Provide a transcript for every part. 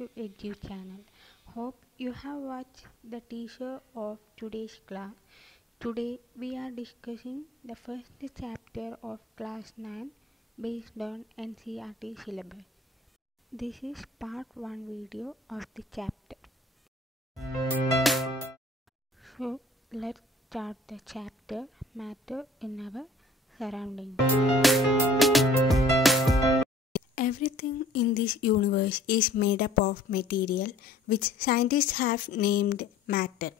to Edu channel. Hope you have watched the teaser of today's class. Today we are discussing the first chapter of class 9 based on NCERT syllabus. This is part 1 video of the chapter. So let's start the chapter Matter in Our Surroundings. Everything in this universe is made up of material which scientists have named matter.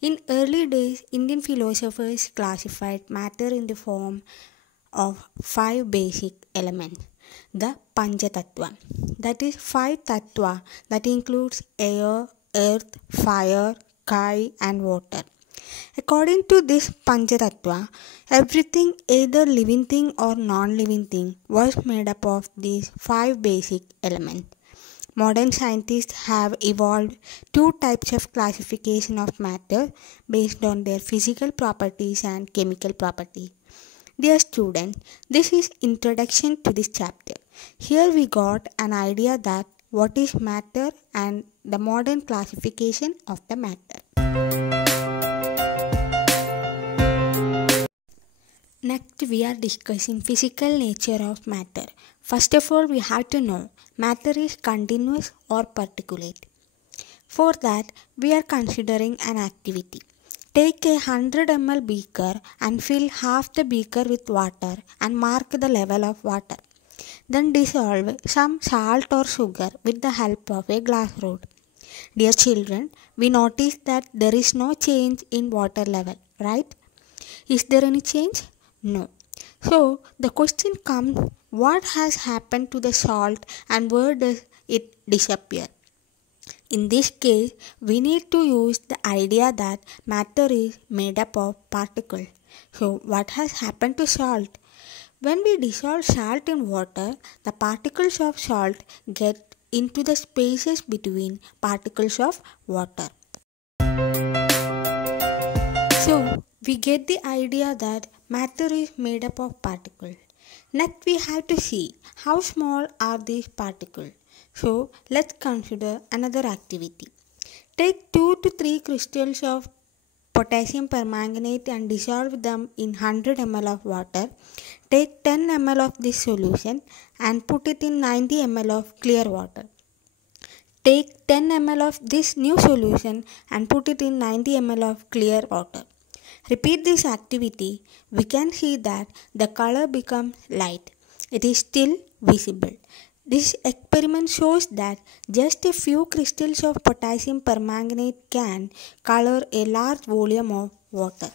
In early days, Indian philosophers classified matter in the form of 5 basic elements. The Panchatattva, that is 5 tattva that includes air, earth, fire, sky and water. According to this Panchatattva, everything, either living thing or non-living thing, was made up of these 5 basic elements. Modern scientists have evolved 2 types of classification of matter based on their physical properties and chemical properties. Dear students, this is introduction to this chapter. Here we got an idea that what is matter and the modern classification of the matter. Next, we are discussing physical nature of matter. First of all, we have to know matter is continuous or particulate. For that, we are considering an activity. Take a 100 ml beaker and fill half the beaker with water and mark the level of water. Then dissolve some salt or sugar with the help of a glass rod. Dear children, we notice that there is no change in water level, right? Is there any change? No. So the question comes, what has happened to the salt and where does it disappear? In this case, we need to use the idea that matter is made up of particles. So what has happened to salt? When we dissolve salt in water, the particles of salt get into the spaces between particles of water. So we get the idea that matter is made up of particles. Next we have to see how small are these particles. So let's consider another activity. Take 2 to 3 crystals of potassium permanganate and dissolve them in 100 ml of water. Take 10 ml of this solution and put it in 90 ml of clear water. Take 10 ml of this new solution and put it in 90 ml of clear water. Repeat this activity, we can see that the color becomes light. It is still visible. This experiment shows that just a few crystals of potassium permanganate can color a large volume of water.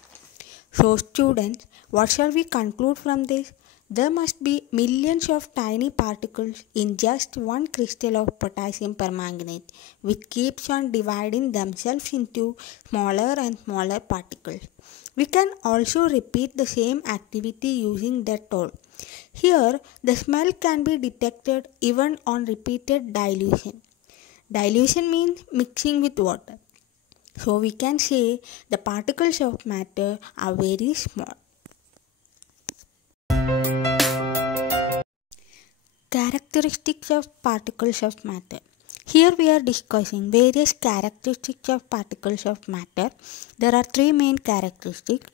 So students, what shall we conclude from this? There must be millions of tiny particles in just one crystal of potassium permanganate, which keeps on dividing themselves into smaller and smaller particles. We can also repeat the same activity using Dettol. Here, the smell can be detected even on repeated dilution. Dilution means mixing with water. So we can say the particles of matter are very small. Characteristics of particles of matter. Here we are discussing various characteristics of particles of matter. There are 3 main characteristics.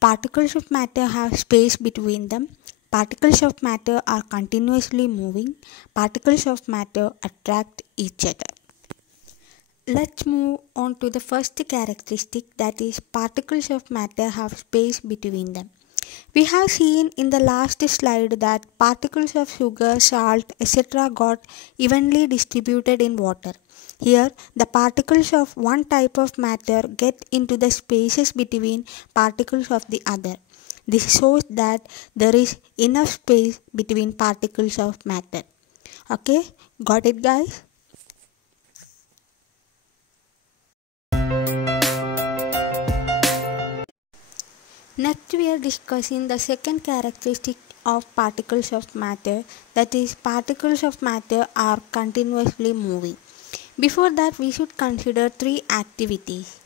Particles of matter have space between them. Particles of matter are continuously moving. Particles of matter attract each other. Let's move on to the first characteristic, that is particles of matter have space between them. We have seen in the last slide that particles of sugar, salt, etc. got evenly distributed in water. Here, the particles of one type of matter get into the spaces between particles of the other. This shows that there is enough space between particles of matter. Okay, got it guys? Next we are discussing the second characteristic of particles of matter, that is particles of matter are continuously moving. Before that we should consider 3 activities.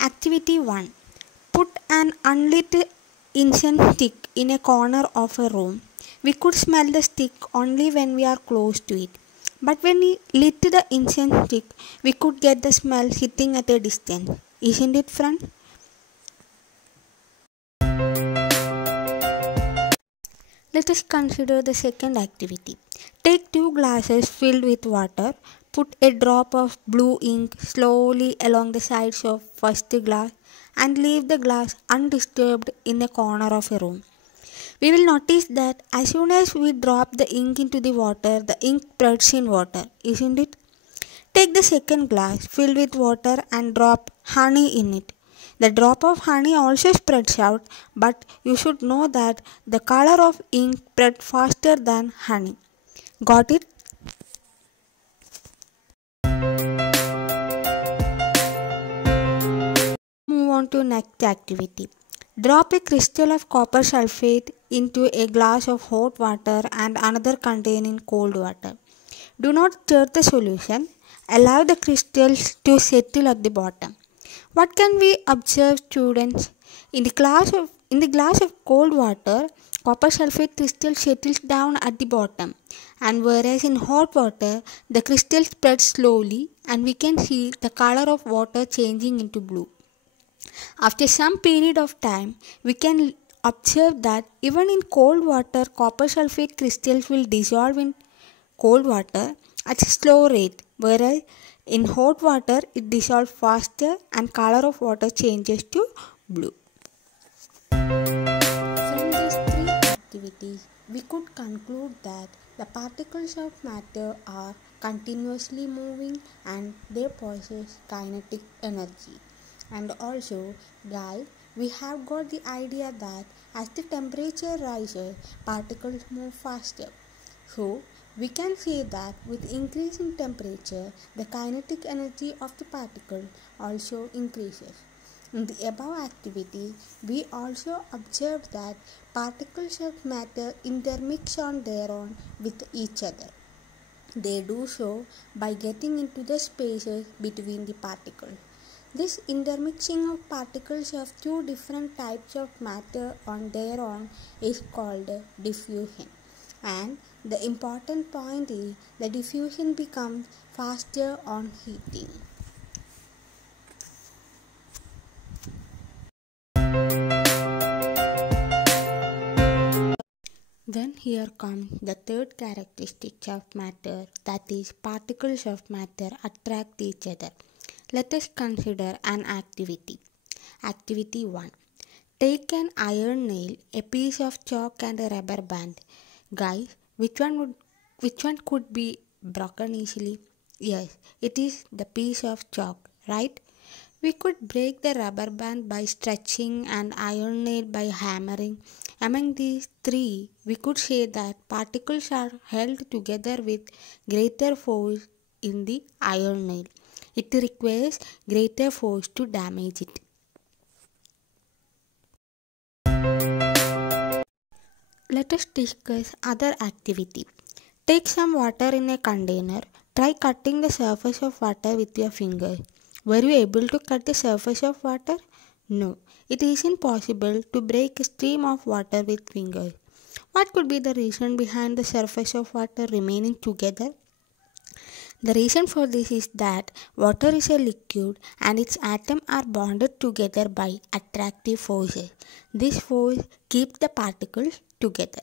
Activity 1. Put an unlit incense stick in a corner of a room. We could smell the stick only when we are close to it. But when we lit the incense stick, we could get the smell hitting at a distance. Isn't it, friend? Let us consider the second activity. Take two glasses filled with water. Put a drop of blue ink slowly along the sides of first glass and leave the glass undisturbed in a corner of a room. We will notice that as soon as we drop the ink into the water, the ink spreads in water, isn't it? Take the second glass filled with water and drop honey in it. The drop of honey also spreads out, but you should know that the color of ink spreads faster than honey. Got it? Move on to next activity. Drop a crystal of copper sulfate into a glass of hot water and another containing cold water. Do not stir the solution. Allow the crystals to settle at the bottom. What can we observe, students? In the glass of cold water, copper sulfate crystal settles down at the bottom, and whereas in hot water, the crystal spreads slowly and we can see the color of water changing into blue. After some period of time, we can observe that even in cold water, copper sulfate crystals will dissolve in cold water at a slow rate, whereas in hot water it dissolves faster and color of water changes to blue. From these three activities, we could conclude that the particles of matter are continuously moving and they possess kinetic energy. And also, guys, we have got the idea that as the temperature rises, particles move faster. So, we can say that with increasing temperature, the kinetic energy of the particle also increases. In the above activity, we also observed that particles of matter intermix on their own with each other. They do so by getting into the spaces between the particles. This intermixing of particles of two different types of matter on their own is called diffusion. And the important point is the diffusion becomes faster on heating. Then here comes the third characteristic of matter, that is particles of matter attract each other. Let us consider an activity. Activity 1. Take an iron nail, a piece of chalk and a rubber band. Guys, which one could be broken easily? Yes, it is the piece of chalk, right? We could break the rubber band by stretching and iron nail by hammering. Among these three, we could say that particles are held together with greater force in the iron nail. It requires greater force to damage it. Let us discuss other activity. Take some water in a container. Try cutting the surface of water with your fingers. Were you able to cut the surface of water? No. It isn't possible to break a stream of water with fingers. What could be the reason behind the surface of water remaining together? The reason for this is that water is a liquid and its atoms are bonded together by attractive forces. This force keeps the particles together.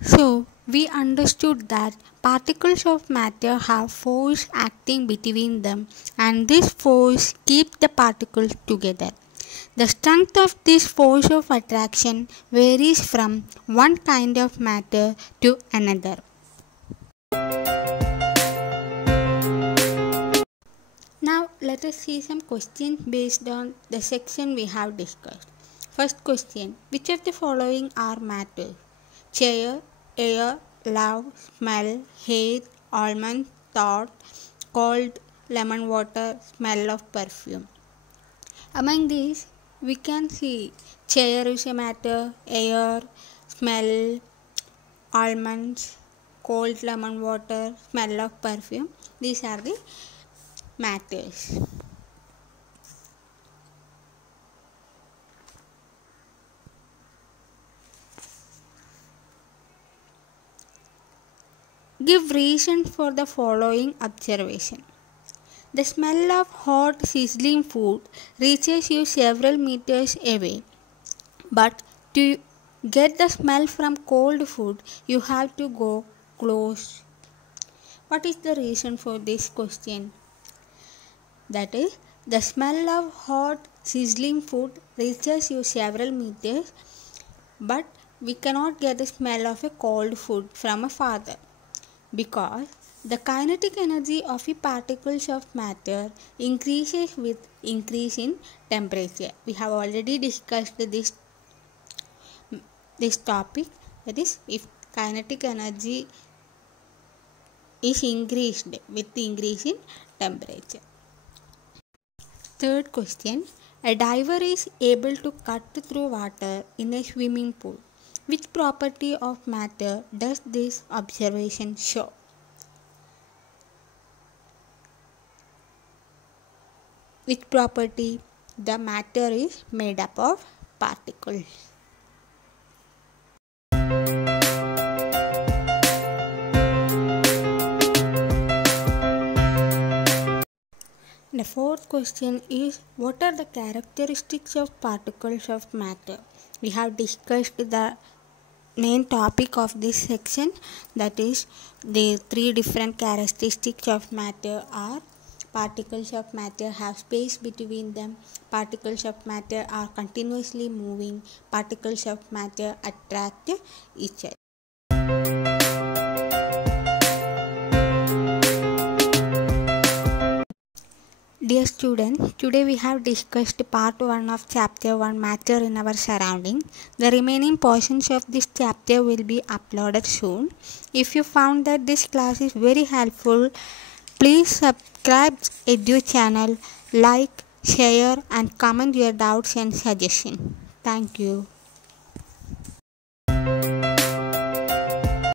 So, we understood that particles of matter have force acting between them and this force keeps the particles together. The strength of this force of attraction varies from one kind of matter to another. Now, let us see some questions based on the section we have discussed. First question, which of the following are matter? Chair, air, love, smell, hate, almond, thought, cold, lemon water, smell of perfume. Among these, we can see chair is a matter, air, smell, almonds, cold lemon water, smell of perfume. These are the matters. Give reason for the following observation. The smell of hot sizzling food reaches you several meters away, but to get the smell from cold food, you have to go close. What is the reason for this question? That is, the smell of hot sizzling food reaches you several meters, but we cannot get the smell of a cold food from farther, because the kinetic energy of the particles of matter increases with increase in temperature. We have already discussed this topic, that is, if kinetic energy is increased with the increase in temperature. Third question. A diver is able to cut through water in a swimming pool. Which property of matter does this observation show? Which property? The matter is made up of particles. The fourth question is, what are the characteristics of particles of matter? We have discussed the main topic of this section, that is, the three different characteristics of matter are: particles of matter have space between them, particles of matter are continuously moving, particles of matter attract each other. Dear students, today we have discussed part 1 of chapter 1, Matter in Our Surroundings. The remaining portions of this chapter will be uploaded soon. If you found that this class is very helpful, please subscribe Edu channel, like, share and comment your doubts and suggestions. Thank you.